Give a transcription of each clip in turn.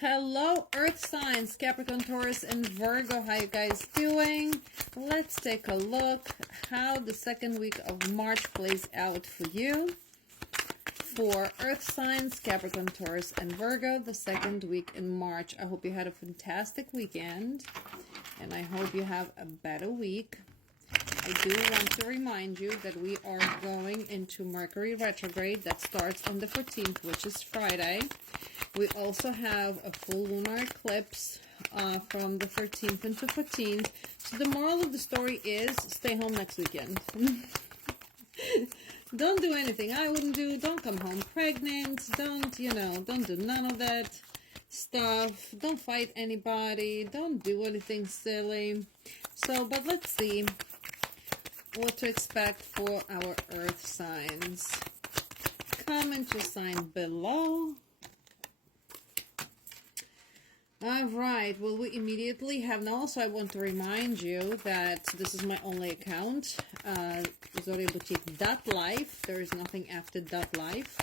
Hello, Earth signs, Capricorn, Taurus, and Virgo. How you guys doing? Let's take a look how the second week of March plays out for you. For Earth signs, Capricorn, Taurus, and Virgo, the second week in March. I hope you had a fantastic weekend, and I hope you have a better week. I do want to remind you that we are going into Mercury retrograde that starts on the 14th, which is Friday. We also have a full lunar eclipse from the 13th into 14th. So the moral of the story is stay home next weekend. Don't do anything I wouldn't do. Don't come home pregnant. Don't do none of that stuff. Don't fight anybody. Don't do anything silly. So, but let's see what to expect for our Earth signs. Comment your sign below. Alright, well, we immediately have now. Also, I want to remind you that this is my only account, ZORYA There is nothing after .life.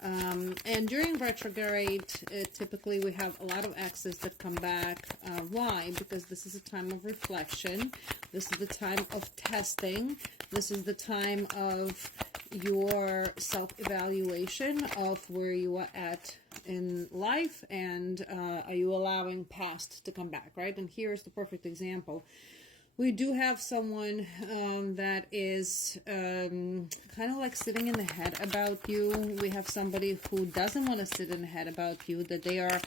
And during retrograde, typically we have a lot of exes that come back. Why? Because this is a time of reflection. This is the time of testing. This is the time of your self-evaluation of where you are at in life, and are you allowing past to come back, right? And here's the perfect example. We do have someone that is kind of like sitting in the head about you. We have somebody who doesn't want to sit in the head about you, that they are,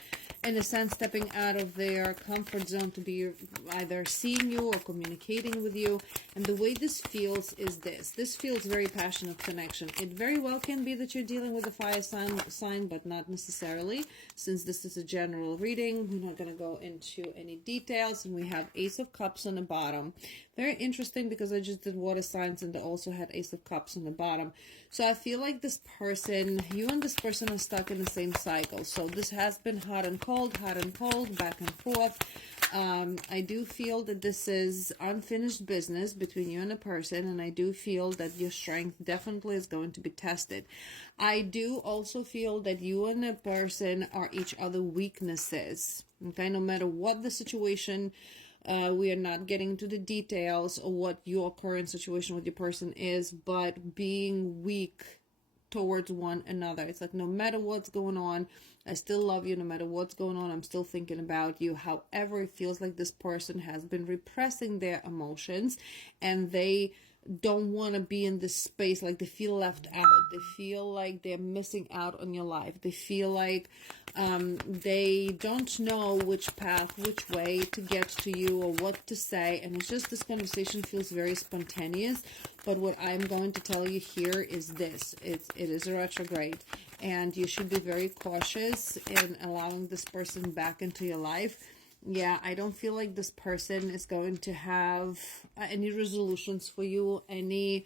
in a sense, stepping out of their comfort zone to be either seeing you or communicating with you. And the way this feels is this. This feels very passionate connection. It very well can be that you're dealing with a fire sign, but not necessarily. Since this is a general reading, we're not going to go into any details. And we have Ace of Cups on the bottom. Very interesting because I just did water signs and I also had Ace of Cups on the bottom. So I feel like this person, you and this person are stuck in the same cycle. So this has been hot and cold, back and forth. I do feel that this is unfinished business between you and a person, and I do feel that your strength definitely is going to be tested. I do also feel that you and a person are each other weaknesses. Okay, no matter what the situation, we are not getting into the details of what your current situation with your person is, but being weak towards one another. It's like no matter what's going on, I still love you. No matter what's going on, I'm still thinking about you. However, it feels like this person has been repressing their emotions and they don't want to be in this space. Like they feel left out. They feel like they're missing out on your life. They feel like they don't know which path, which way to get to you or what to say. And it's just this conversation feels very spontaneous. But what I'm going to tell you here is this. It is a retrograde. And you should be very cautious in allowing this person back into your life. Yeah, I don't feel like this person is going to have any resolutions for you, any,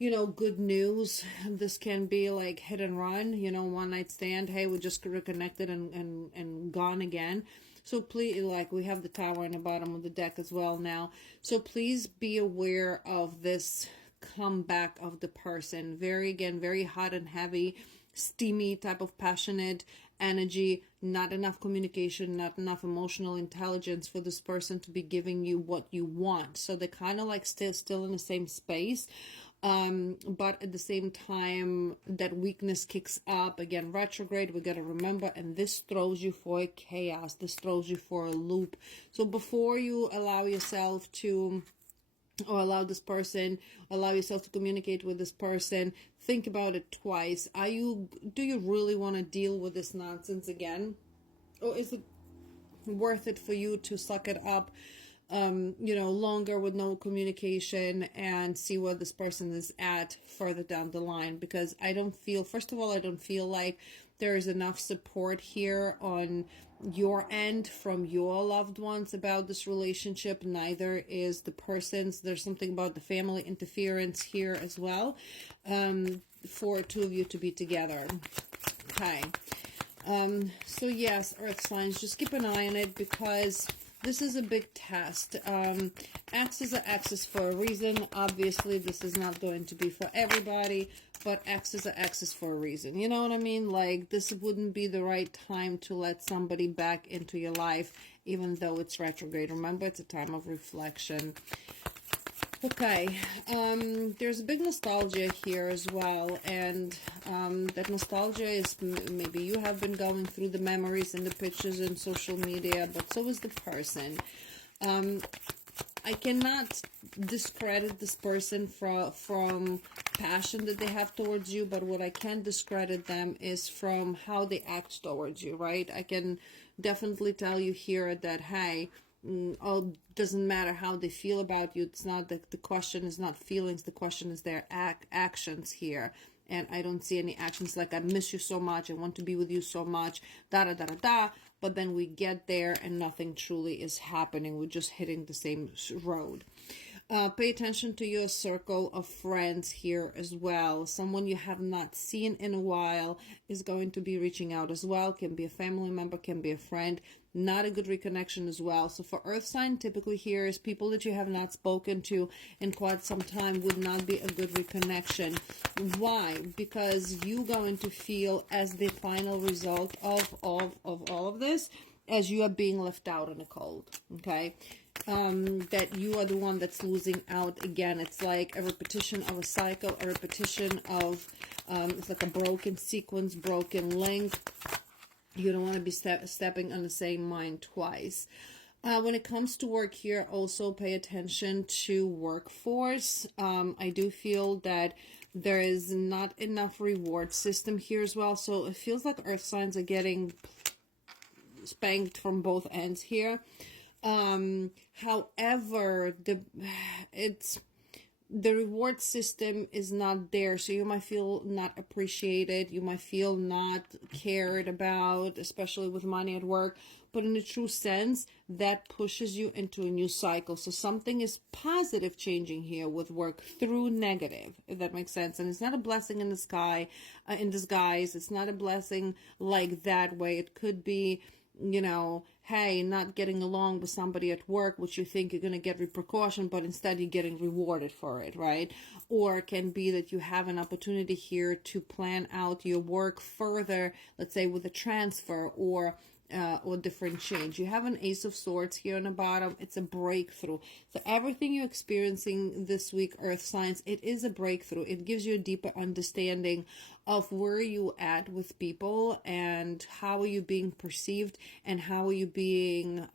good news. This can be like hit and run, one night stand. Hey, we just reconnected and gone again. So please, like we have the Tower in the bottom of the deck as well now. So please be aware of this comeback of the person. Very hot and heavy, steamy type of passionate energy, not enough communication, not enough emotional intelligence for this person to be giving you what you want. So they're kind of like still in the same space. But at the same time, that weakness kicks up. Again, retrograde, we got to remember, and this throws you for chaos. This throws you for a loop. So before you allow yourself to, or allow yourself to communicate with this person, think about it twice. Do you really want to deal with this nonsense again? Or is it worth it for you to suck it up, longer with no communication and see where this person is at further down the line? Because first of all, I don't feel like there is enough support here on your end from your loved ones about this relationship. Neither is the person's. There's something about the family interference here as well, for two of you to be together. Okay. So yes, Earth signs, just keep an eye on it, because this is a big test. Axis are axis for a reason. Obviously, this is not going to be for everybody, but axis are axis for a reason. You know what I mean? Like, this wouldn't be the right time to let somebody back into your life, even though it's retrograde. Remember, it's a time of reflection. Okay, there's a big nostalgia here as well, and that nostalgia is maybe you have been going through the memories and the pictures in social media, but so is the person. I cannot discredit this person from passion that they have towards you, but what I can discredit them is from how they act towards you, right? I can definitely tell you here that, hey, oh, doesn't matter how they feel about you. It's not the question is not feelings. The question is their actions here. And I don't see any actions like, I miss you so much, I want to be with you so much, da da da da da. But then we get there and nothing truly is happening. We're just hitting the same road. Pay attention to your circle of friends here as well. Someone you have not seen in a while is going to be reaching out as well. Can be a family member, can be a friend. Not a good reconnection as well. So for Earth sign, typically here is people that you have not spoken to in quite some time would not be a good reconnection. Why? Because you're going to feel as the final result of all of this, as you are being left out in the cold. Okay? That you are the one that's losing out again. It's like a repetition of a cycle, a repetition of, it's like a broken sequence, broken link. You don't want to be stepping on the same mine twice. When it comes to work here, also pay attention to workforce. I do feel that there is not enough reward system here as well. So it feels like earth signs are getting spanked from both ends here. However, the reward system is not there, so you might feel not appreciated, you might feel not cared about, especially with money at work, but in a true sense, that pushes you into a new cycle. So something is positive changing here with work through negative, if that makes sense. And it's not a blessing in the sky, in disguise. It's not a blessing like that way. It could be, you know, hey, not getting along with somebody at work, which you think you're going to get repercussion, but instead you're getting rewarded for it, right? Or it can be that you have an opportunity here to plan out your work further, let's say with a transfer or different change. You have an Ace of Swords here on the bottom. It's a breakthrough. So everything you're experiencing this week, Earth signs, it is a breakthrough. It gives you a deeper understanding of where you at with people and how are you being perceived and how are you being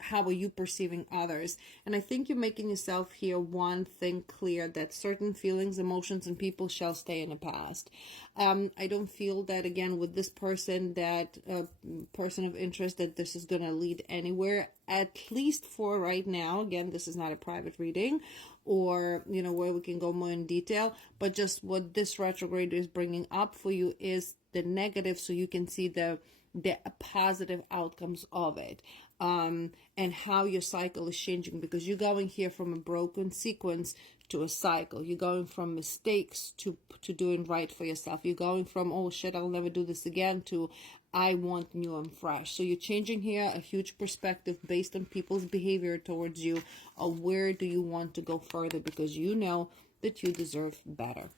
how are you perceiving others. And I think you're making yourself here one thing clear, that certain feelings, emotions, and people shall stay in the past. I don't feel that, again, with this person, that person of interest, that this is going to lead anywhere, at least for right now. Again, this is not a private reading or, you know, where we can go more in detail, but just what this retrograde is bringing up for you is the negative, so you can see the positive outcomes of it, and how your cycle is changing, because you're going here from a broken sequence to a cycle. You're going from mistakes to doing right for yourself. You're going from, oh shit, I'll never do this again, to I want new and fresh. So you're changing here a huge perspective based on people's behavior towards you, of where do you want to go further, because you know that you deserve better.